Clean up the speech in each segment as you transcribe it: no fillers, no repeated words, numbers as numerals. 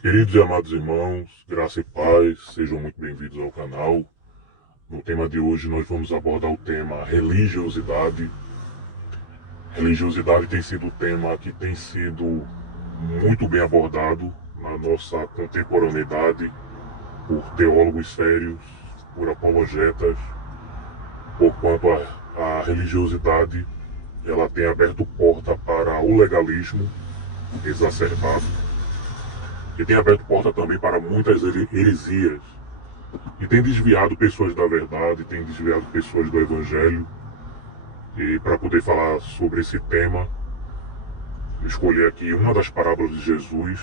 Queridos e amados irmãos, graça e paz, sejam muito bem-vindos ao canal. No tema de hoje nós vamos abordar o tema religiosidade. Religiosidade tem sido um tema que tem sido muito bem abordado na nossa contemporaneidade por teólogos sérios, por apologetas, porquanto a religiosidade ela tem aberto porta para o legalismo exacerbado e tem aberto porta também para muitas heresias e tem desviado pessoas da verdade, tem desviado pessoas do evangelho. E para poder falar sobre esse tema, eu escolhi aqui uma das parábolas de Jesus,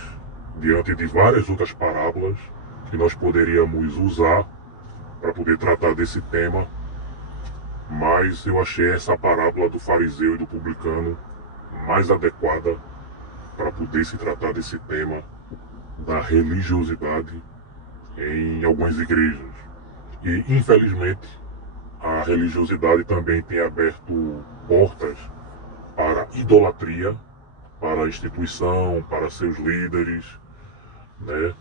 diante de várias outras parábolas que nós poderíamos usar para poder tratar desse tema, mas eu achei essa parábola do fariseu e do publicano mais adequada para poder se tratar desse tema da religiosidade em algumas igrejas. E infelizmente a religiosidade também tem aberto portas para idolatria, para a instituição, para seus líderes, né?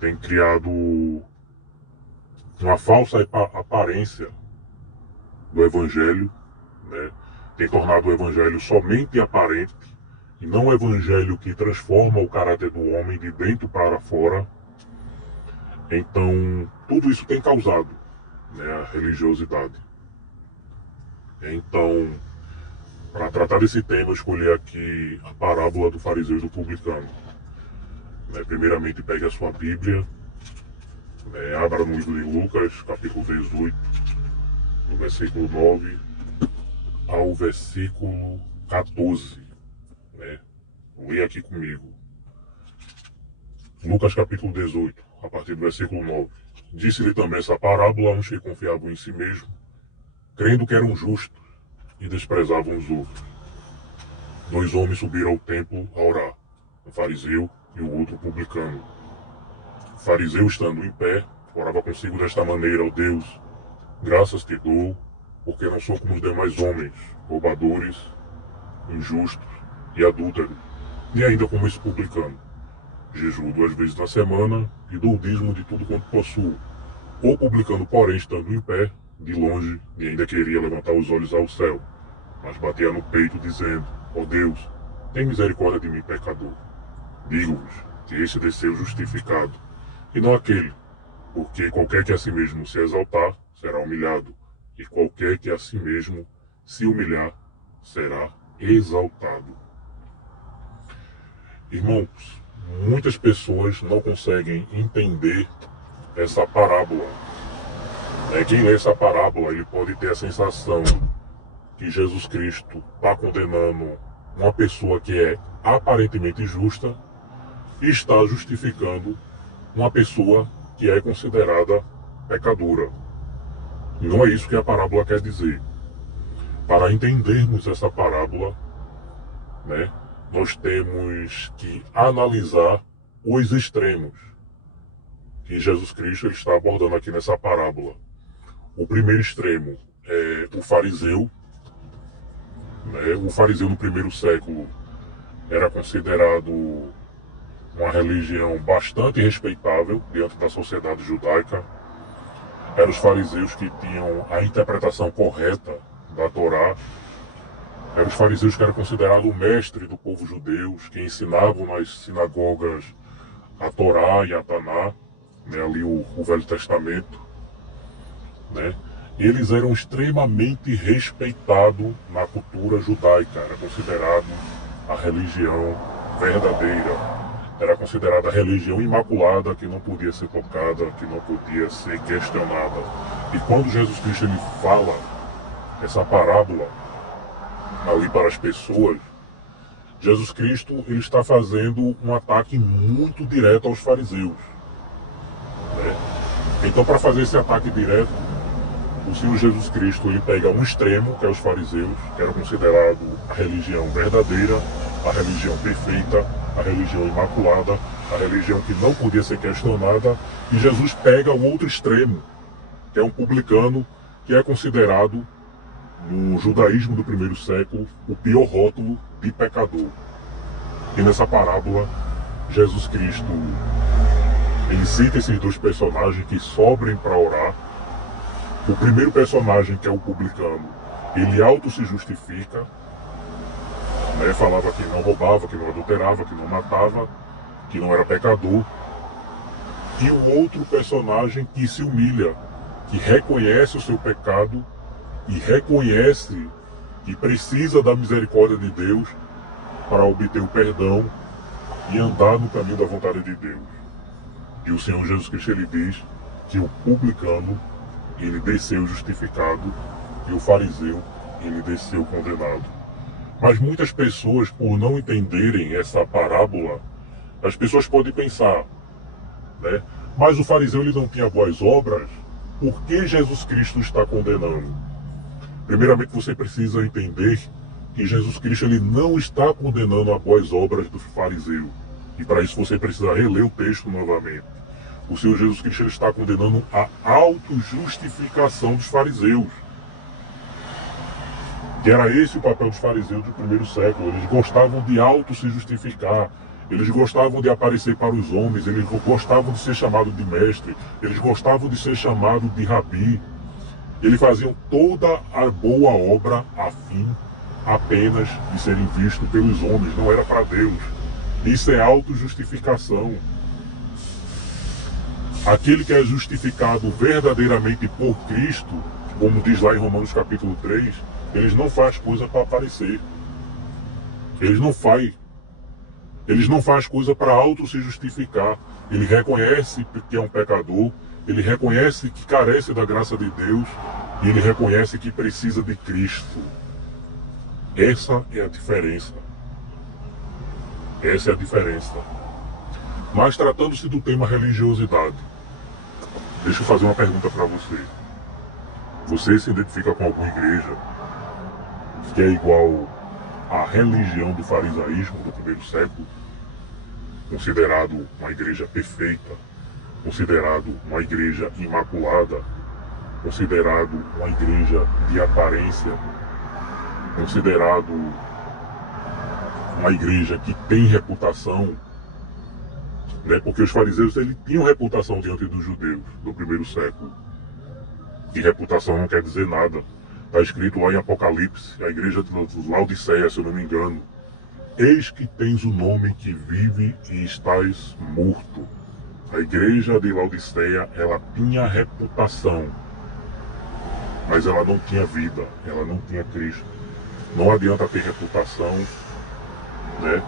Tem criado uma falsa aparência do evangelho, né? Tem tornado o evangelho somente aparente e não o evangelho que transforma o caráter do homem de dentro para fora. Então, tudo isso tem causado, né, a religiosidade. Então, para tratar desse tema, eu escolhi aqui a parábola do fariseu e do publicano. Primeiramente, pegue a sua Bíblia, abra no livro de Lucas, capítulo 18, do versículo 9 ao versículo 14. Leia aqui comigo. Lucas, capítulo 18, a partir do versículo 9. Disse-lhe também essa parábola a uns que confiavam em si mesmo, crendo que eram justos e desprezavam os outros. Dois homens subiram ao templo a orar, um fariseu e o outro publicano. O fariseu, estando em pé, orava consigo desta maneira: ó Deus, graças te dou, porque não sou como os demais homens, roubadores, injustos e adúlteros, e ainda como esse publicano. Jejuo 2 vezes na semana e dou o dízimo de tudo quanto possuo. O publicano, porém, estando em pé, de longe, e ainda queria levantar os olhos ao céu, mas batia no peito, dizendo: ó Deus, tem misericórdia de mim, pecador. Digo-vos que este desceu justificado, e não aquele, porque qualquer que a si mesmo se exaltar, será humilhado, e qualquer que a si mesmo se humilhar, será exaltado. Irmãos, muitas pessoas não conseguem entender essa parábola. Quem lê essa parábola, ele pode ter a sensação que Jesus Cristo está condenando uma pessoa que é aparentemente justa e está justificando uma pessoa que é considerada pecadora. E não é isso que a parábola quer dizer. Para entendermos essa parábola, nós temos que analisar os extremos que Jesus Cristo está abordando aqui nessa parábola. O primeiro extremo é o fariseu. O fariseu no primeiro século era considerado uma religião bastante respeitável diante da sociedade judaica. Eram os fariseus que tinham a interpretação correta da Torá. Eram os fariseus que eram considerados o mestre do povo judeu, que ensinavam nas sinagogas a Torá e a Taná, ali o Velho Testamento. Eles eram extremamente respeitados na cultura judaica. Era considerado a religião verdadeira. Era considerada a religião imaculada, que não podia ser tocada, que não podia ser questionada. E quando Jesus Cristo ele fala essa parábola ali para as pessoas, Jesus Cristo ele está fazendo um ataque muito direto aos fariseus. Então, para fazer esse ataque direto, o Senhor Jesus Cristo ele pega um extremo, que é os fariseus, que era considerado a religião verdadeira, a religião perfeita, a religião imaculada, a religião que não podia ser questionada, e Jesus pega o outro extremo, que é um publicano, que é considerado, no judaísmo do primeiro século, o pior rótulo de pecador. E nessa parábola, Jesus Cristo, ele cita esses dois personagens que sobrem para orar. O primeiro personagem, que é o publicano, ele auto se justifica, né? Falava que não roubava, que não adulterava, que não matava, que não era pecador. E o outro personagem que se humilha, que reconhece o seu pecado e reconhece que precisa da misericórdia de Deus para obter o perdão e andar no caminho da vontade de Deus. E o Senhor Jesus Cristo, ele diz que o publicano, ele desceu justificado e o fariseu, ele desceu condenado. Mas muitas pessoas, por não entenderem essa parábola, as pessoas podem pensar, né? Mas o fariseu, ele não tinha boas obras, por que Jesus Cristo está condenando? Primeiramente, você precisa entender que Jesus Cristo, ele não está condenando as boas obras do fariseu. E para isso você precisa reler o texto novamente. O Senhor Jesus Cristo, ele está condenando a autojustificação dos fariseus. Que era esse o papel dos fariseus do primeiro século. Eles gostavam de auto se justificar. Eles gostavam de aparecer para os homens. Eles gostavam de ser chamados de mestre. Eles gostavam de ser chamados de rabi. Eles faziam toda a boa obra a fim apenas de serem vistos pelos homens. Não era para Deus. Isso é autojustificação. Aquele que é justificado verdadeiramente por Cristo, como diz lá em Romanos capítulo 3, eles não faz coisa para aparecer. Eles não faz coisa para auto se justificar. Ele reconhece que é um pecador, ele reconhece que carece da graça de Deus e ele reconhece que precisa de Cristo. Essa é a diferença. Essa é a diferença. Mas tratando-se do tema religiosidade, deixa eu fazer uma pergunta para você. Você se identifica com alguma igreja que é igual à religião do farisaísmo do primeiro século? Considerado uma igreja perfeita, considerado uma igreja imaculada, considerado uma igreja de aparência, considerado uma igreja que tem reputação, né? Porque os fariseus, eles tinham reputação diante dos judeus do primeiro século. E reputação não quer dizer nada. Está escrito lá em Apocalipse, a igreja de Laodiceia, se eu não me engano: eis que tens o nome que vive e estás morto. A igreja de Laodiceia, ela tinha reputação, mas ela não tinha vida, ela não tinha Cristo. Não adianta ter reputação, né?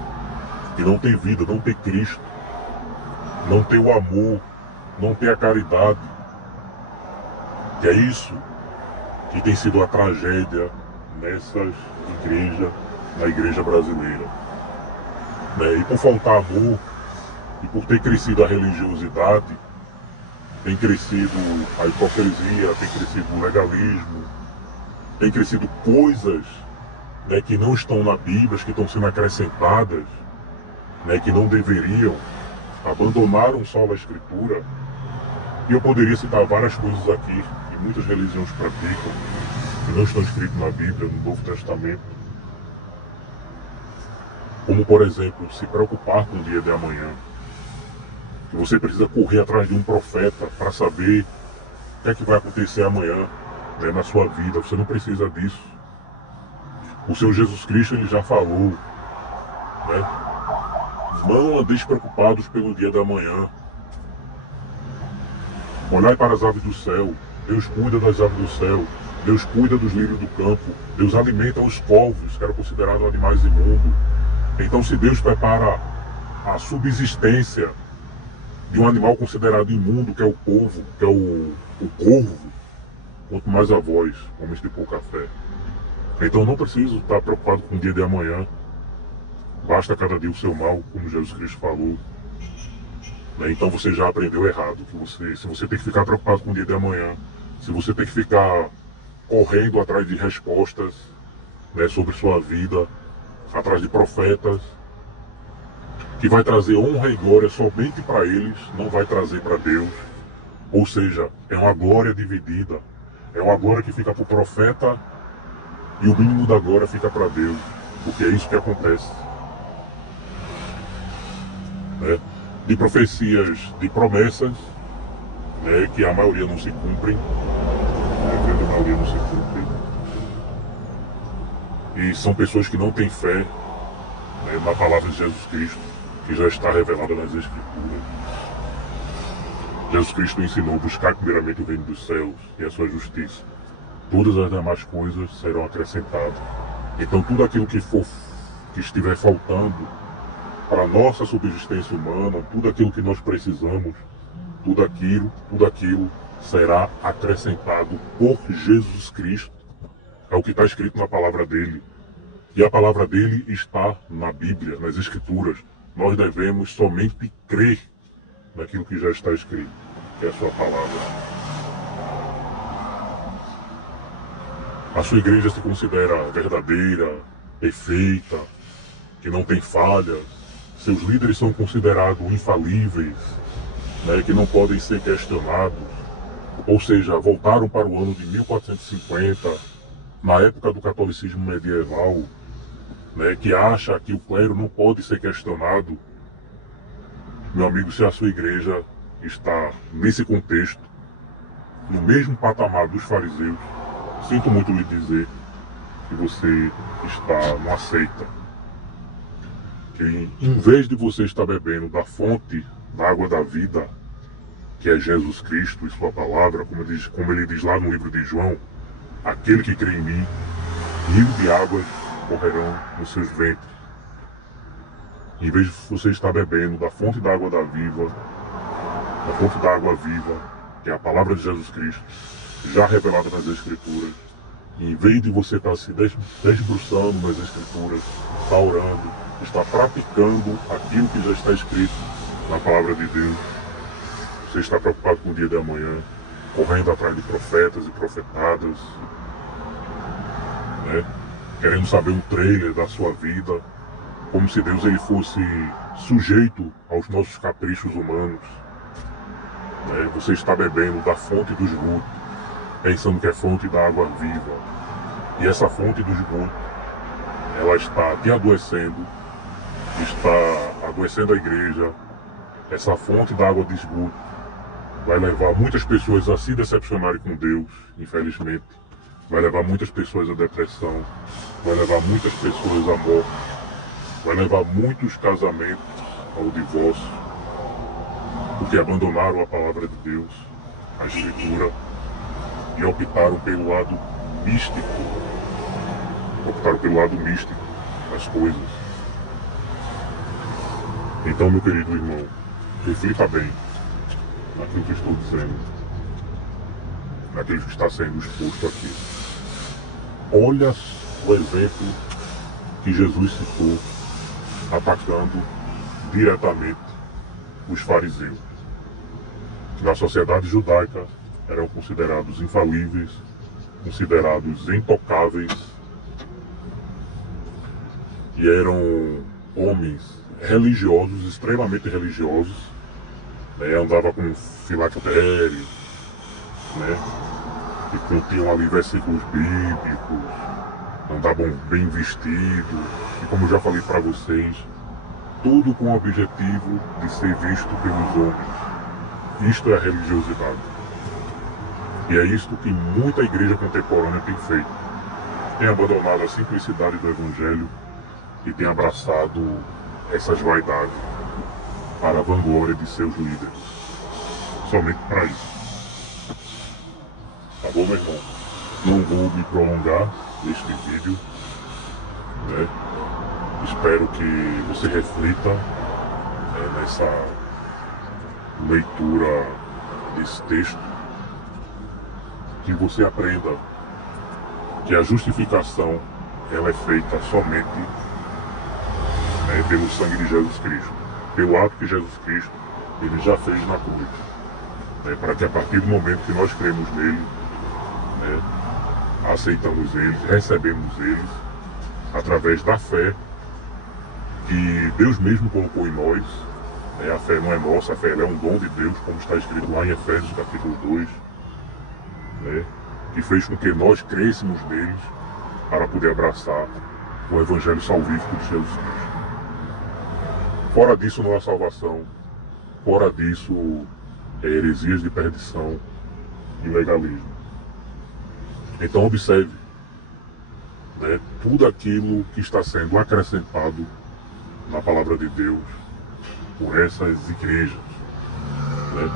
E não ter vida, não ter Cristo, não ter o amor, não ter a caridade. Que é isso que tem sido a tragédia nessas igrejas, na igreja brasileira. Né? E por faltar amor, e por ter crescido a religiosidade, tem crescido a hipocrisia, tem crescido o legalismo, tem crescido coisas, né, que não estão na Bíblia, que estão sendo acrescentadas, né, que não deveriam, abandonaram só a Escritura. E eu poderia citar várias coisas aqui que muitas religiões praticam, que não estão escritas na Bíblia, no Novo Testamento. Como, por exemplo, se preocupar com o dia de amanhã. Que você precisa correr atrás de um profeta para saber o que é que vai acontecer amanhã, né, na sua vida. Você não precisa disso. O Senhor Jesus Cristo, ele já falou, né? Não andeis preocupados pelo dia da manhã. Olhai para as aves do céu. Deus cuida das aves do céu. Deus cuida dos lírios do campo. Deus alimenta os corvos, que eram considerados animais imundos. Então, se Deus prepara a subsistência de um animal considerado imundo, que é o povo, que é o corvo, quanto mais a vós, homens de pouca fé. Então, não preciso estar preocupado com o dia de amanhã. Basta cada dia o seu mal, como Jesus Cristo falou. Então você já aprendeu errado. Se você tem que ficar preocupado com o dia de amanhã, se você tem que ficar correndo atrás de respostas, né, sobre sua vida, atrás de profetas, que vai trazer honra e glória somente para eles, não vai trazer para Deus. Ou seja, é uma glória dividida. É uma glória que fica para o profeta e o mínimo da glória fica para Deus. Porque é isso que acontece. né? De profecias, de promessas, né? Que a maioria não se cumprem, a grande maioria não se cumpre. E são pessoas que não têm fé, né, na palavra de Jesus Cristo, que já está revelada nas Escrituras. Jesus Cristo ensinou: buscar primeiramente o reino dos céus e a sua justiça. Todas as demais coisas serão acrescentadas. Então tudo aquilo que estiver faltando para a nossa subsistência humana, tudo aquilo que nós precisamos, tudo aquilo será acrescentado por Jesus Cristo. É o que está escrito na palavra dele. E a palavra dele está na Bíblia, nas Escrituras. Nós devemos somente crer naquilo que já está escrito, que é a sua palavra. A sua igreja se considera verdadeira, perfeita, que não tem falhas. Seus líderes são considerados infalíveis, né, que não podem ser questionados. Ou seja, voltaram para o ano de 1450, na época do catolicismo medieval, né, que acha que o clero não pode ser questionado. Meu amigo, se a sua igreja está nesse contexto, no mesmo patamar dos fariseus, sinto muito lhe dizer que você está numa seita. Que em vez de você estar bebendo da fonte da água da vida, que é Jesus Cristo e sua palavra, como ele diz lá no livro de João, aquele que crê em mim, rio de águas correrão nos seus ventres. Em vez de você estar bebendo da fonte da água da fonte da água viva, que é a palavra de Jesus Cristo, já revelada nas Escrituras, e em vez de você estar se desbruçando nas Escrituras, estar orando, estar praticando aquilo que já está escrito na palavra de Deus, você está preocupado com o dia de amanhã, correndo atrás de profetas e profetadas, né? Querendo saber um trailer da sua vida, como se Deus ele fosse sujeito aos nossos caprichos humanos. Né? Você está bebendo da fonte do esgoto, pensando que é fonte da água viva. E essa fonte do esgoto, ela está te adoecendo, está adoecendo a igreja. Essa fonte da água de esgoto vai levar muitas pessoas a se decepcionarem com Deus, infelizmente. Vai levar muitas pessoas à depressão, vai levar muitas pessoas à morte, vai levar muitos casamentos ao divórcio, porque abandonaram a palavra de Deus, a Escritura, e optaram pelo lado místico, das coisas. Então, meu querido irmão, reflita bem naquilo que estou dizendo, naquilo que está sendo exposto aqui. Olha o exemplo que Jesus citou, atacando diretamente os fariseus. Na sociedade judaica eram considerados infalíveis, considerados intocáveis, e eram homens religiosos, extremamente religiosos, né? Andava com filactério, né? Que continham ali versículos bíblicos, andavam bem vestidos, e como eu já falei para vocês, tudo com o objetivo de ser visto pelos homens. Isto é a religiosidade. E é isto que muita igreja contemporânea tem feito. Tem abandonado a simplicidade do Evangelho e tem abraçado essas vaidades para a vanglória de seus líderes. Somente para isso. Tá bom, meu irmão? Não vou me prolongar neste vídeo, né? Espero que você reflita, nessa leitura desse texto, que você aprenda que a justificação ela é feita somente, pelo sangue de Jesus Cristo, pelo ato que Jesus Cristo ele já fez na cruz, para que a partir do momento que nós cremos nele, aceitamos eles, recebemos eles, através da fé que Deus mesmo colocou em nós. A fé não é nossa, a fé ela é um dom de Deus, como está escrito lá em Efésios capítulo 2, que fez com que nós crêssemos neles para poder abraçar o Evangelho salvífico de Jesus Cristo. Fora disso não há salvação. Fora disso é heresias de perdição e legalismo. Então observe, né, tudo aquilo que está sendo acrescentado na palavra de Deus por essas igrejas, né?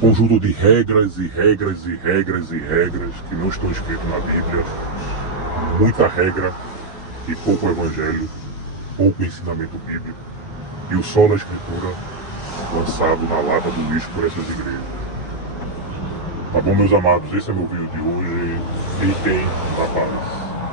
Conjunto de regras e regras e regras e regras que não estão escritas na Bíblia, muita regra e pouco evangelho, pouco ensinamento bíblico e o sol da escritura lançado na lata do lixo por essas igrejas. Tá bom, meus amados? Esse é meu vídeo de hoje. Fiquem na paz.